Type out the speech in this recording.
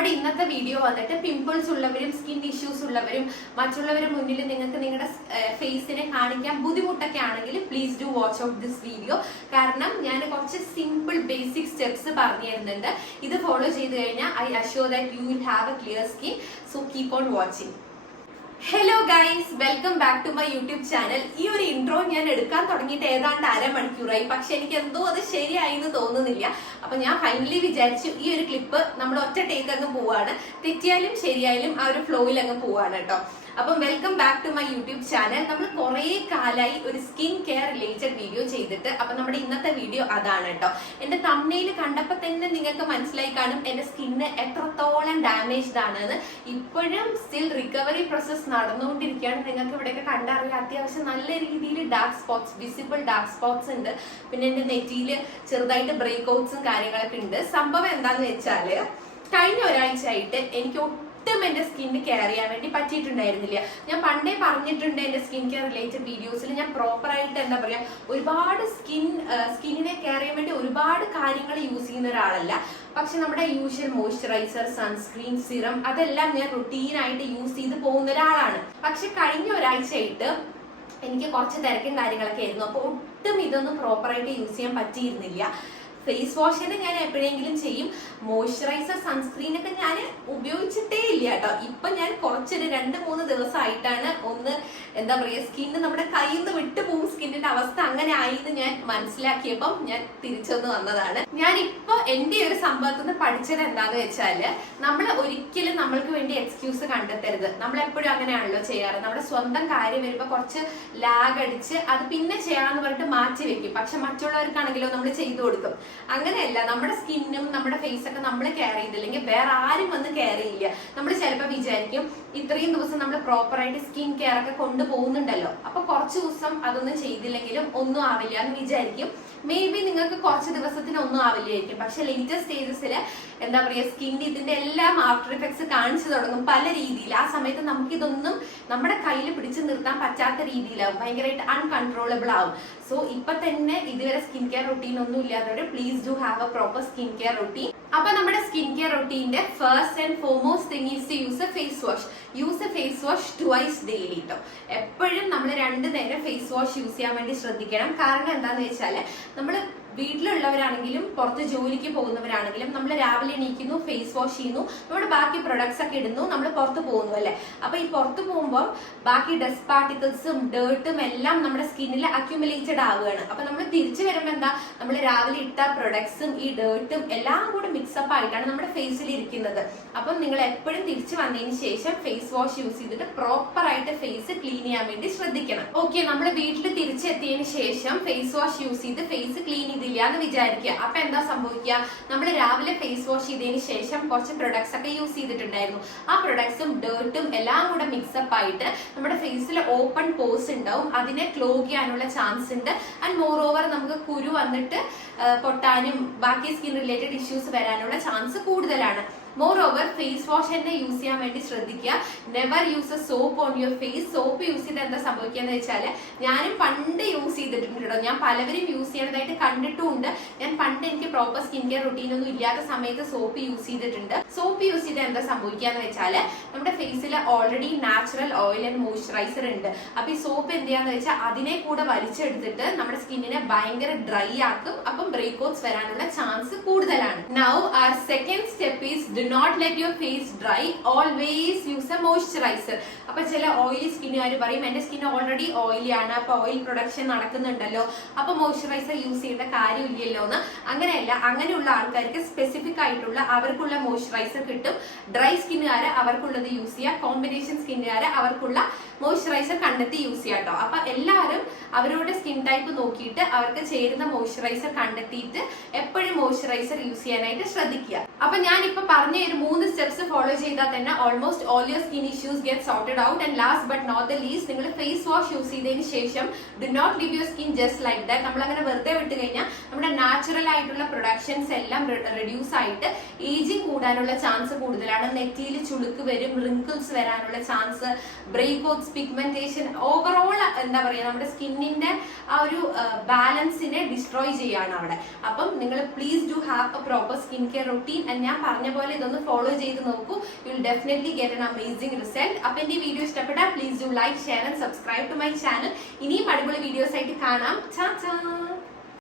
നമ്മുടെ ഇന്നത്തെ വീഡിയോ വന്നിട്ട് പിമ്പിൾസ് ഉള്ളവരും സ്കിൻ ഇഷ്യൂസ് ഉള്ളവരും മറ്റുള്ളവരുടെ മുന്നിൽ നിങ്ങൾക്ക് നിങ്ങളുടെ ഫേസിനെ കാണിക്കാൻ ബുദ്ധിമുട്ടൊക്കെ ആണെങ്കിൽ please do watch out this video. കാരണം ഞാൻ കുറച്ച് സിമ്പിൾ ബേസിക് സ്റ്റെപ്സ് പറഞ്ഞു തരുന്നുണ്ട്. ഇത് ഫോളോ ചെയ്ത് കഴിഞ്ഞാൽ I assure that you will have a clear skin. So keep on watching. Hello guys, welcome back to my YouTube channel. ഈ ഒരു ഇൻട്രോ ഞാൻ എടുക്കാൻ തുടങ്ങിയിട്ട് ഏതാണ്ട് അരമണിക്കൂറായി, പക്ഷെ എനിക്ക് എന്തോ അത് ശരിയായി എന്ന് തോന്നുന്നില്ല. അപ്പൊ ഞാൻ ഫൈനലി വിചാരിച്ചു ഈ ഒരു ക്ലിപ്പ് നമ്മൾ ഒറ്റ ടേക്ക് അങ്ങ് പോവാണ്, തെറ്റിയാലും ശരിയായാലും ആ ഒരു ഫ്ലോയിൽ അങ്ങ് പോവാണ് കേട്ടോ. അപ്പം welcome back to my YouTube channel. നമ്മൾ കുറെ കാലമായി ഒരു സ്കിൻ കെയർ റിലേറ്റഡ് വീഡിയോ ചെയ്തിട്ട്. അപ്പൊ നമ്മുടെ ഇന്നത്തെ വീഡിയോ അതാണ് കേട്ടോ. എന്റെ തംബ്നെയിൽ കണ്ടപ്പോ തന്നെ നിങ്ങൾക്ക് മനസ്സിലായി കാണും എന്റെ സ്കിന്ന് എത്രത്തോളം ഡാമേജ്ഡ് ആണെന്ന്. ഇപ്പോഴും സ്റ്റിൽ റിക്കവറി പ്രോസസ് നടന്നുകൊണ്ടിരിക്കുകയാണ്. നിങ്ങൾക്ക് ഇവിടെയൊക്കെ കണ്ടറിയാം, അത്യാവശ്യം നല്ല രീതിയിൽ dark spots, visible dark spots ഉണ്ട്. പിന്നെ എന്റെ നെറ്റിയിൽ ചെറുതായിട്ട് ബ്രേക്ക് ഔട്ട്സും കാര്യങ്ങളൊക്കെ ഉണ്ട്. സംഭവം എന്താന്ന് വെച്ചാല് കഴിഞ്ഞ ഒരാഴ്ചയായിട്ട് എനിക്ക് ഒട്ടും എന്റെ സ്കിന്ന് കെയർ ചെയ്യാൻ വേണ്ടി പറ്റിയിട്ടുണ്ടായിരുന്നില്ല. ഞാൻ പണ്ടേ പറഞ്ഞിട്ടുണ്ട് എന്റെ സ്കിൻ കെയർ റിലേറ്റഡ് വീഡിയോസിൽ ഞാൻ പ്രോപ്പർ ആയിട്ട് എന്താ പറയാ ഒരുപാട് സ്കിന്നിനെ കെയർ ചെയ്യാൻ വേണ്ടി ഒരുപാട് കാര്യങ്ങൾ യൂസ് ചെയ്യുന്ന ഒരാളല്ല. പക്ഷെ നമ്മുടെ യൂഷ്വൽ മോയ്സ്ചറൈസർ, സൺസ്ക്രീൻ, സിറം അതെല്ലാം ഞാൻ റുട്ടീനായിട്ട് യൂസ് ചെയ്ത് പോകുന്ന ഒരാളാണ്. പക്ഷെ കഴിഞ്ഞ ഒരാഴ്ചയായിട്ട് എനിക്ക് കുറച്ച് തിരക്കും കാര്യങ്ങളൊക്കെ ആയിരുന്നു. അപ്പൊ ഒട്ടും ഇതൊന്നും പ്രോപ്പറായിട്ട് യൂസ് ചെയ്യാൻ പറ്റിയിരുന്നില്ല. ഫേസ് വാഷിന് ഞാൻ എപ്പോഴെങ്കിലും ചെയ്യും, മോയ്സ്ചറൈസർ, സൺസ്ക്രീൻ ഒക്കെ ഞാൻ ഉപയോഗിച്ചിട്ടേ ഇല്ല കേട്ടോ. ഇപ്പൊ ഞാൻ കുറച്ചൊരു 2-3 ദിവസമായിട്ടാണ് ഒന്ന് എന്താ പറയാ സ്കിന്ന് നമ്മുടെ കയ്യിൽ നിന്ന് വിട്ടുപോകും, സ്കിന്നിന്റെ അവസ്ഥ അങ്ങനെ ആയിന്ന് ഞാൻ മനസ്സിലാക്കിയപ്പം ഞാൻ തിരിച്ചൊന്ന് വന്നതാണ്. ഞാൻ ഇപ്പൊ എന്റെ ഒരു സംഭവത്തിൽ നിന്ന് പഠിച്ചത് എന്താന്ന് വെച്ചാല് നമ്മൾ ഒരിക്കലും നമ്മൾക്ക് വേണ്ടി എക്സ്ക്യൂസ് കണ്ടെത്തരുത്. നമ്മൾ എപ്പോഴും അങ്ങനെയാണല്ലോ ചെയ്യാറ്. നമ്മുടെ സ്വന്തം കാര്യം വരുമ്പോ കുറച്ച് ലാഗ് അടിച്ച് അത് പിന്നെ ചെയ്യാന്ന് പറഞ്ഞിട്ട് മാറ്റി വെക്കും. പക്ഷെ മറ്റുള്ളവർക്കാണെങ്കിലോ നമ്മൾ ചെയ്തു കൊടുക്കും. അങ്ങനെയല്ല, നമ്മുടെ സ്കിന്നും നമ്മുടെ ഫേസ് ഒക്കെ നമ്മൾ കെയർ ചെയ്തില്ലെങ്കിൽ വേറെ ആരും വന്ന് കെയർ ചെയ്യില്ല. നമ്മൾ ചിലപ്പോൾ വിചാരിക്കും ഇത്രയും ദിവസം നമ്മൾ പ്രോപ്പറായിട്ട് സ്കിൻ കെയർ ഒക്കെ കൊണ്ടുപോകുന്നുണ്ടല്ലോ, അപ്പൊ കുറച്ച് ദിവസം അതൊന്നും ചെയ്തില്ലെങ്കിലും ഒന്നും ആവില്ല എന്ന് വിചാരിക്കും. മേ ബി നിങ്ങൾക്ക് കുറച്ച് ദിവസത്തിന് ഒന്നും ആവില്ലായിരിക്കും. പക്ഷെ ലേറ്റസ്റ്റ് സ്റ്റേജസിൽ എന്താ പറയാ സ്കിന്നിന്റെ ഇതിന്റെ എല്ലാം ആഫ്റ്റർ എഫക്ട്സ് കാണിച്ചു തുടങ്ങും പല രീതിയിൽ. ആ സമയത്ത് നമുക്ക് ഇതൊന്നും നമ്മുടെ കയ്യിൽ പിടിച്ചു നിർത്താൻ പറ്റാത്ത രീതിയിലാവും, ഭയങ്കരമായിട്ട് അൺകൺട്രോളബിൾ ആവും. സോ ഇപ്പൊ തന്നെ ഇതുവരെ സ്കിൻ കെയർ റൊട്ടീൻ ഒന്നും ഇല്ലാത്തവര് please do have a proper skin care routine. അപ്പൊ നമ്മുടെ സ്കിൻ കെയർ റൊട്ടീന്റെ first and foremost thing is to use a face wash. Use a face wash twice daily കേട്ടോ. എപ്പോഴും നമ്മൾ 2 നേരം ഫേസ് വാഷ് യൂസ് ചെയ്യാൻ വേണ്ടി ശ്രദ്ധിക്കണം. കാരണം എന്താന്ന് വെച്ചാല് നമ്മൾ വീട്ടിലുള്ളവരാണെങ്കിലും പുറത്ത് ജോലിക്ക് പോകുന്നവരാണെങ്കിലും നമ്മൾ രാവിലെ എണീക്കുന്നു, ഫേസ് വാഷ് ചെയ്യുന്നു, നമ്മുടെ ബാക്കി പ്രൊഡക്ട്സ് ഒക്കെ ഇടുന്നു, നമ്മൾ പുറത്ത് പോകുന്നു അല്ലെ. അപ്പൊ ഈ പുറത്ത് പോകുമ്പോൾ ബാക്കി ഡസ്റ്റ് പാർട്ടിക്കിൾസും ഡേർട്ടും എല്ലാം നമ്മുടെ സ്കിന്നിൽ അക്യുമുലേറ്റഡ് ആവുകയാണ്. അപ്പൊ നമ്മൾ തിരിച്ചു വരുമ്പോൾ എന്താ, നമ്മൾ രാവിലെ ഇട്ട പ്രൊഡക്ട്സും ഈ ഡേർട്ടും എല്ലാം കൂടെ മിക്സപ്പ് ആയിട്ടാണ് നമ്മുടെ ഫേസിൽ ഇരിക്കുന്നത്. അപ്പം നിങ്ങൾ എപ്പോഴും തിരിച്ചു വന്നതിന് ശേഷം ഫേസ് വാഷ് യൂസ് ചെയ്തിട്ട് പ്രോപ്പർ ആയിട്ട് ഫേസ് ക്ലീൻ ചെയ്യാൻ വേണ്ടി ശ്രദ്ധിക്കണം. ഓക്കെ, നമ്മൾ വീട്ടിൽ തിരിച്ചെത്തിയതിന് ശേഷം ഫേസ് വാഷ് യൂസ് ചെയ്ത് ഫേസ് ക്ലീൻ ചെയ്തില്ല എന്ന് വിചാരിക്കുക. അപ്പൊ എന്താ സംഭവിക്കുക, നമ്മൾ രാവിലെ ഫേസ് വാഷ് ചെയ്തതിന് ശേഷം കുറച്ച് പ്രൊഡക്ട്സ് ഒക്കെ യൂസ് ചെയ്തിട്ടുണ്ടായിരുന്നു. ആ പ്രൊഡക്ട്സും ഡേർട്ടും എല്ലാം കൂടെ മിക്സപ്പ് ആയിട്ട് നമ്മുടെ ഫേസിൽ ഓപ്പൺ പോർസ് ഉണ്ടാവും, അതിനെ ക്ലോഗ് ചെയ്യാനുള്ള ചാൻസ് ഉണ്ട്. ആൻഡ് മോർ ഓവർ നമുക്ക് കുരു വന്നിട്ട് പൊട്ടാനും ബാക്കി സ്കിൻ റിലേറ്റഡ് ഇഷ്യൂസ് വരാനുള്ള ചാൻസ് കൂടുതലാണ്. മോർ ഓവർ ഫേസ് വാഷ് തന്നെ യൂസ് ചെയ്യാൻ വേണ്ടി ശ്രദ്ധിക്കുക. Never use a soap on your face. Soap use ചെയ്ത് എന്താ സംഭവിക്കാന്ന് വെച്ചാല് ഞാനും പണ്ട് യൂസ് ചെയ്തിട്ടുണ്ട് കേട്ടോ. ഞാൻ പലവരും യൂസ് ചെയ്യണതായിട്ട് കണ്ടിട്ടുമുണ്ട്. ഞാൻ പണ്ട് എനിക്ക് പ്രോപ്പർ സ്കിൻ കെയർ റുട്ടീൻ ഒന്നും ഇല്ലാത്ത സമയത്ത് സോപ്പ് യൂസ് ചെയ്തിട്ടുണ്ട്. സോപ്പ് യൂസ് ചെയ്ത് എന്താ സംഭവിക്കാന്ന് വെച്ചാല് നമ്മുടെ ഫേസിൽ already natural oil and moisturiser ഉണ്ട്. അപ്പൊ ഈ സോപ്പ് എന്ത് ചെയ്യാന്ന് വെച്ചാൽ അതിനെ കൂടെ വലിച്ചെടുത്തിട്ട് നമ്മുടെ സ്കിന്നിനെ ഭയങ്കര ഡ്രൈ ആക്കും. അപ്പം ബ്രേക്ക് ഔട്ട്സ് വരാനുള്ള ചാൻസ് കൂടുതലാണ്. Now our second step is do not let your face dry. Always use a moisturizer. അപ്പൊ ചില ഓയിലി സ്കിന്നുകാർ പറയും എന്റെ സ്കിൻ ഓൾറെഡി ഓയിലി ആണ്, അപ്പൊ ഓയിൽ പ്രൊഡക്ഷൻ നടക്കുന്നുണ്ടല്ലോ, അപ്പൊ മോയ്സ്ചറൈസർ യൂസ് ചെയ്യേണ്ട കാര്യമില്ലല്ലോ എന്ന്. അങ്ങനെയല്ല, അങ്ങനെയുള്ള ആൾക്കാർക്ക് സ്പെസിഫിക് ആയിട്ടുള്ള അവർക്കുള്ള മോയ്സ്ചറൈസർ കിട്ടും. ഡ്രൈ സ്കിന്നുകാര് അവർക്കുള്ളത് യൂസ് ചെയ്യുക, കോമ്പിനേഷൻ സ്കിന്നുകാര് അവർക്കുള്ള മോയ്സ്ചറൈസർ കണ്ടെത്തി യൂസ് ചെയ്യാം കേട്ടോ. അപ്പൊ എല്ലാവരും അവരുടെ സ്കിൻ ടൈപ്പ് നോക്കിയിട്ട് അവർക്ക് ചേരുന്ന മോയ്സ്ചറൈസർ കണ്ടെത്തിയിട്ട് എപ്പോഴും മോയ്സ്ചറൈസർ യൂസ് ചെയ്യാനായിട്ട് ശ്രദ്ധിക്കുക. അപ്പൊ ഞാൻ ഇപ്പൊ പറഞ്ഞ ഒരു 3 സ്റ്റെപ്സ് ഫോളോ ചെയ്താൽ തന്നെ almost all your skin issues get sorted out. And last but not the least, നിങ്ങൾ ഫേസ് വാഷ് യൂസ് ചെയ്തതിന് ശേഷം do not leave your skin just like that. നമ്മൾ അങ്ങനെ വെറുതെ വിട്ട് കഴിഞ്ഞാൽ നമ്മുടെ നാച്ചുറൽ ആയിട്ടുള്ള പ്രൊഡക്ഷൻസ് എല്ലാം റെഡ്യൂസ് ആയിട്ട് ഏജിങ് കൂടാനുള്ള ചാൻസ് കൂടുതലാണ്. നെറ്റിയിൽ ചുളുക്ക് വരും, റിങ്കിൾസ് വരാനുള്ള chance, breakouts pigmentation, overall എന്താ പറയുക നമ്മുടെ സ്കിന്നിന്റെ ആ ഒരു ബാലൻസിനെ ഡിസ്ട്രോയ് ചെയ്യാണ് അവിടെ. അപ്പം നിങ്ങൾ please do have a proper skin care routine. ഞാൻ പറഞ്ഞ പോലെ ഇതൊന്ന് ഫോളോ ചെയ്ത് നോക്കൂ. You will definitely get an amazing result. അപ്പൊ എന്റെ വീഡിയോ ഇഷ്ടപ്പെട്ടാൽ please do like, share and subscribe to my channel. ഇനിയും അടിപൊളി വീഡിയോസ് ആയിട്ട് കാണാം. ചാ ചാ.